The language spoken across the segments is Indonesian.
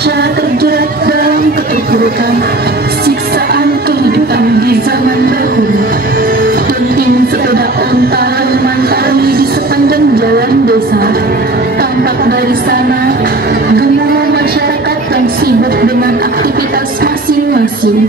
Indonesia terjerat dalam keterpurukan siksaan kehidupan di zaman dahulu. Penting sepeda onta memantau di sepanjang jalan desa. Tampak dari sana gemuruh masyarakat yang sibuk dengan aktivitas masing-masing.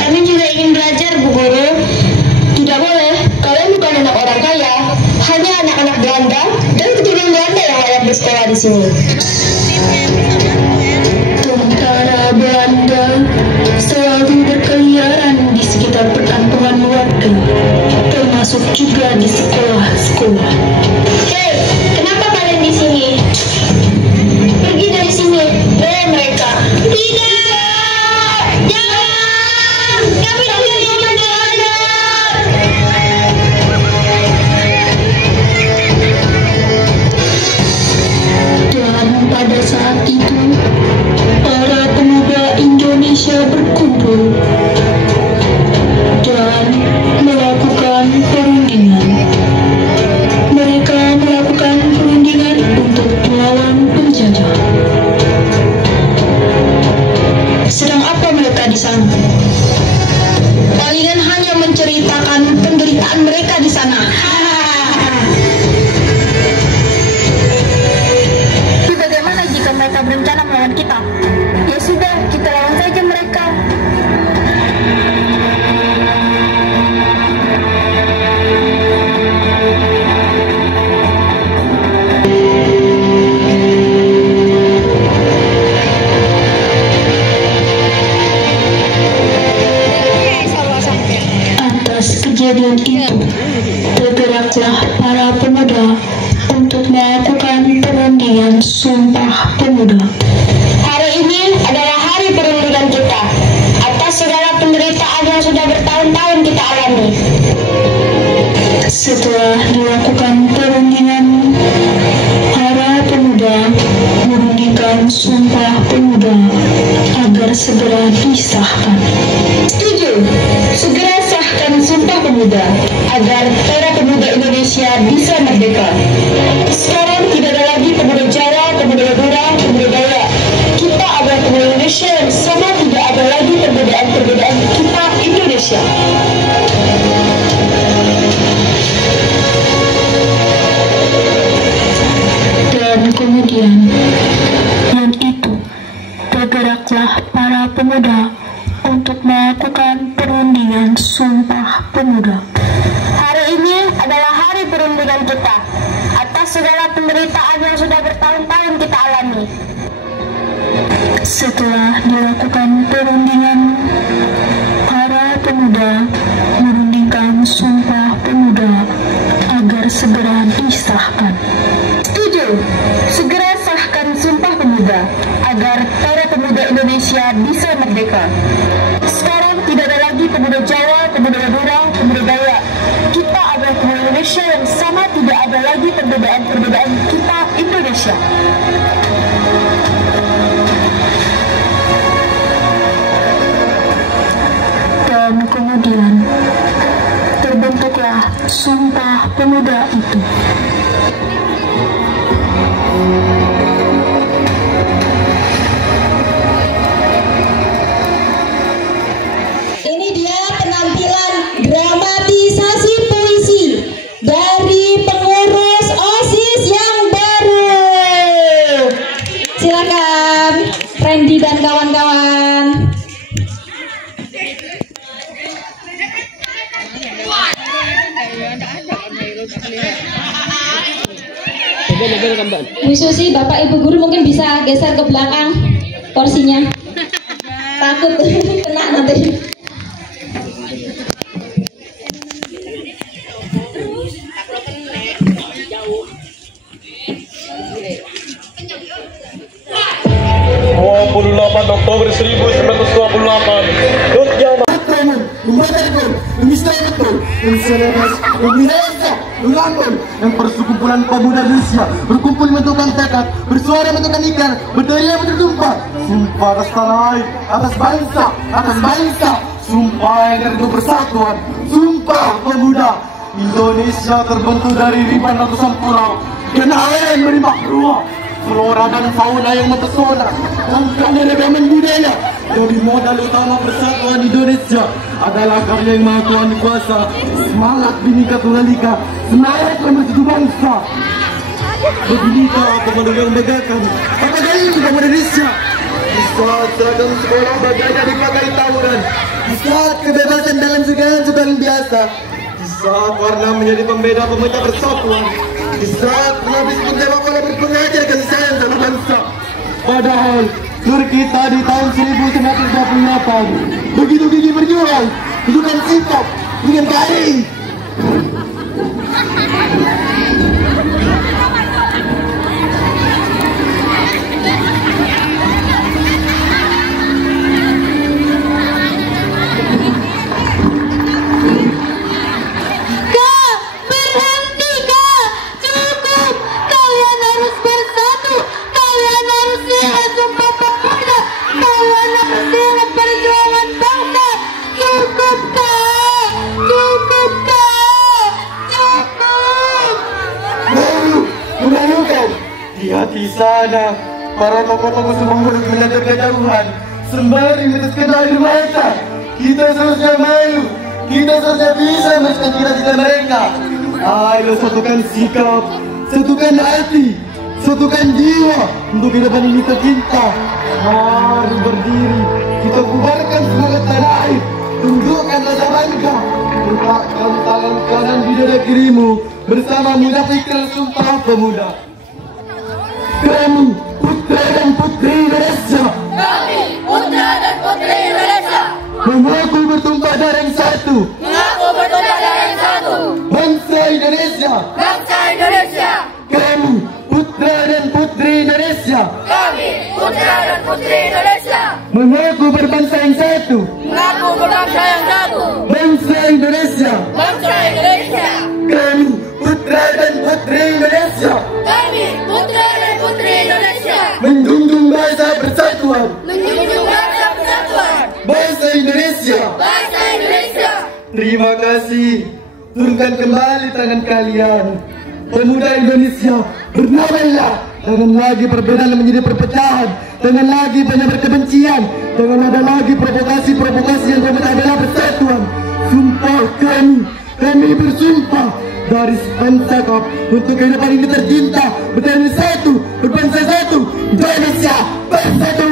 Kami juga ingin belajar, Bu Guru. Tidak boleh, kalian bukan anak orang kaya, hanya anak-anak Belanda dan keturunan Belanda yang layak bersekolah di sini. Tentara Belanda selalu berkeliaran di sekitar perkampungan warga, termasuk juga di sekolah-sekolah. Hei, kenapa kalian di sini? Pergi dari sini, bawa mereka. Tidak! Jangan! Kami tidak ingin belajar! Dan pada saat itu, para pemuda Indonesia berkumpul dan melakukan perundingan. Mereka melakukan perundingan untuk melawan penjajah. Sedang apa mereka di sana? Palingan hanya menceritakan penderitaan mereka di sana. Tapi bagaimana jika mereka berencana melawan kita? Ya sudah, kita lawan saja mereka. Atas kejadian itu, bergeraklah para pemuda untuk melakukan perundingan Sumpah Pemuda. Hari ini adalah hari perundingan kita atas segala penderitaan yang sudah bertahun-tahun kita alami. Setelah dilakukan perundingan, para pemuda merundingkan Sumpah Pemuda agar segera disahkan. Setuju, segera sahkan Sumpah Pemuda agar para pemuda Indonesia bisa merdeka. Sekarang tidak ada lagi pemuda Jawa, pemuda Madura, pemuda Dayak. Kita adalah pemuda Indonesia yang sama, tidak ada lagi perbedaan-perbedaan kita Indonesia. Dan kemudian, yang itu, bergeraklah para pemuda untuk melakukan perundingan Sumpah Pemuda. Hari ini adalah hari perundingan kita atas segala penderitaan yang sudah bertahun-tahun kita alami. Setelah dilakukan perundingan, para pemuda merundingkan Sumpah Pemuda agar segera disahkan. Setuju, segera sahkan Sumpah Pemuda agar para pemuda Indonesia bisa merdeka. Sekarang tidak ada lagi pemuda Jawa, pemuda Madura, pemuda Dayak. Kita adalah pemuda Indonesia yang sama, tidak ada lagi perbedaan-perbedaan kita Indonesia. Dan kemudian terbentuklah Sumpah Pemuda itu. Ini dia penampilan dramatisasi puisi dari pengurus OSIS yang baru. Silakan. Randy dan kawan-kawan. Bu Susi, Bapak Ibu Guru mungkin bisa geser ke belakang porsinya. Takut kena nanti. Oktober 1928 yang persekumpulan pemuda Indonesia berkumpul menentukan tekad, bersuara menentukan ikan, berdaya bertumpah, sumpah atas tanah air, atas bangsa, sumpah yang dari persatuan, sumpah pemuda Indonesia terbentuk dari ribuan ratusan pulau dan air yang berimbang ruah, flora dan fauna yang mempesona, dan keragaman budaya. Jadi modal utama persatuan Indonesia adalah karya yang maha Tuhan kuasa, semangat Bhinneka Tunggal Ika, semangat membersatu bangsa. Beginikah komando yang membanggakan, apakah ini juga Indonesia? Di saat seragam sekolah bagaikan dipakai tawuran, di saat kebebasan dalam segala sudah biasa, di saat warna menjadi pembeda pemecah persatuan, di saat penabis penjara oleh berpengajar kasih sayang dalam bangsa. Padahal sur kita di tahun 1928 begitu gigih berjuang, bukan sikap, bukan garing. Di sana para tokoh-tokoh semua mulut menatap kejauhan sembari meneteskan air mata. Kita seharusnya malu, kita seharusnya bisa meneruskan cita-cita mereka. Ayo satukan sikap, satukan hati, satukan jiwa untuk kehidupan ini tercinta. Mari berdiri, kita bubarkan semangat tanah air, tundukkan rasa bangga, letakkan tangan kanan di dada kirimu bersama menyampaikan sumpah pemuda. Kami putra dan putri Indonesia. Kami putra dan putri Indonesia. Mengaku bertumpah darah yang satu. Mengaku bertumpah darah yang satu. Bangsa Indonesia. Bangsa Indonesia. Kami putra dan putri Indonesia. Kami putra dan putri Indonesia. Mengaku berbangsa yang satu. Mengaku berbangsa yang satu. Bangsa Indonesia. Bangsa Indonesia. Kami putra dan putri Indonesia. Kami putra dan putri Indonesia. Menjunjung bahasa persatuan. Menjunjung bahasa persatuan. Bangsa Indonesia. Bangsa Indonesia. Terima kasih. Turunkan kembali tangan kalian. Pemuda Indonesia, bernamailah. Jangan lagi perbedaan menjadi perpecahan. Jangan lagi banyak berkebencian. Jangan ada lagi provokasi-provokasi yang memecah belah persatuan. Sumpah kami bersumpah dari Pancakop untuk kehidupan ini tercinta, berdiri satu, berbangsa satu, Indonesia bersatu.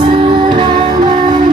Selama